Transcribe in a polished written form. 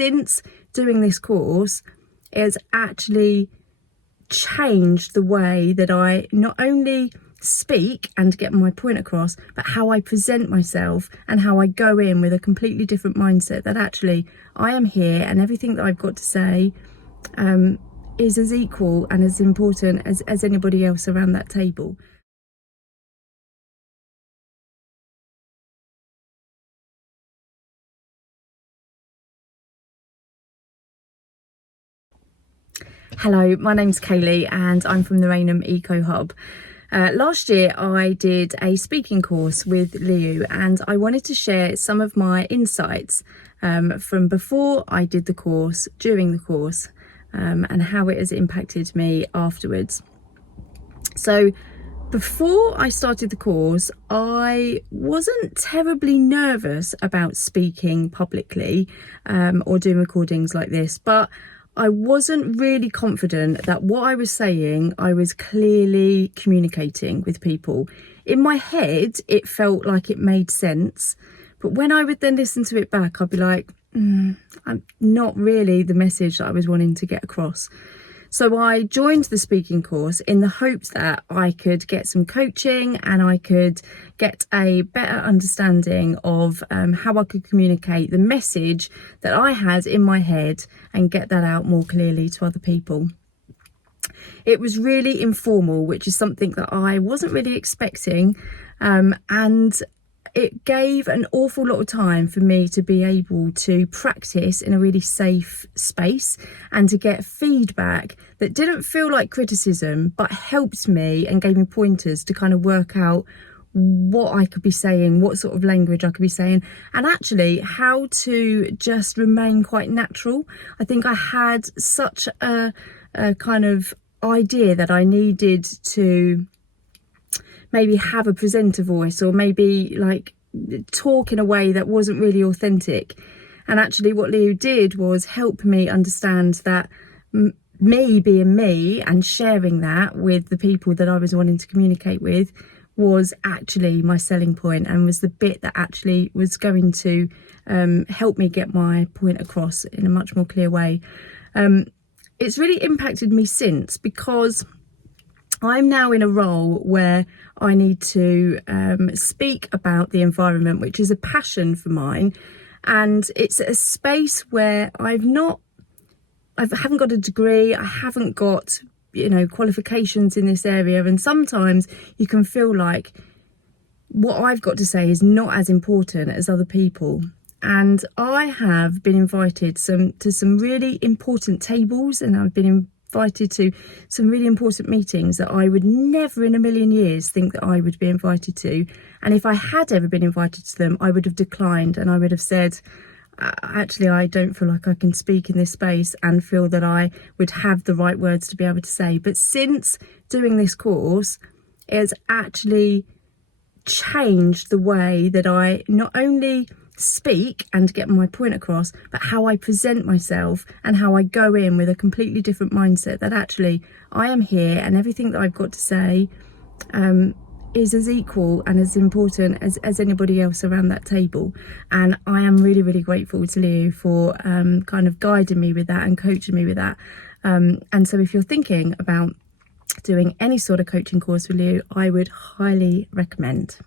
since doing this course, it has actually changed the way that I not only speak and get my point across, but how I present myself and how I go in with a completely different mindset, that actually I am here and everything that I've got to say is as equal and as important as anybody else around that table. Hello, my name's Kayleigh and I'm from the Rainham Eco Hub. Last year I did a speaking course with Liu, and I wanted to share some of my insights from before I did the course, during the course, and how it has impacted me afterwards. So before I started the course, I wasn't terribly nervous about speaking publicly or doing recordings like this, but I wasn't really confident that what I was saying, I was clearly communicating with people. In my head, it felt like it made sense. But when I would then listen to it back, I'd be like, I'm not really the message that I was wanting to get across. So I joined the speaking course in the hopes that I could get some coaching and I could get a better understanding of how I could communicate the message that I had in my head and get that out more clearly to other people. It was really informal, which is something that I wasn't really expecting, and it gave an awful lot of time for me to be able to practice in a really safe space and to get feedback that didn't feel like criticism, but helped me and gave me pointers to kind of work out what I could be saying, what sort of language I could be saying, and actually how to just remain quite natural. I think I had such a kind of idea that I needed to maybe have a presenter voice, or maybe like talk in a way that wasn't really authentic. And actually what Leo did was help me understand that me being me and sharing that with the people that I was wanting to communicate with was actually my selling point, and was the bit that actually was going to help me get my point across in a much more clear way. It's really impacted me since, because I'm now in a role where I need to speak about the environment, which is a passion for mine. And it's a space where I haven't got a degree, I haven't got, qualifications in this area. And sometimes you can feel like what I've got to say is not as important as other people. And I have been invited to some really important tables, and I've been invited to some really important meetings that I would never in a million years think that I would be invited to. And if I had ever been invited to them, I would have declined, and I would have said, actually, I don't feel like I can speak in this space and feel that I would have the right words to be able to say. But since doing this course, it has actually changed the way that I not only speak and get my point across, but how I present myself and how I go in with a completely different mindset, that actually I am here and everything that I've got to say is as equal and as important as anybody else around that table. And I am really, really grateful to Leo for kind of guiding me with that and coaching me with that. And so if you're thinking about doing any sort of coaching course with Leo, I would highly recommend.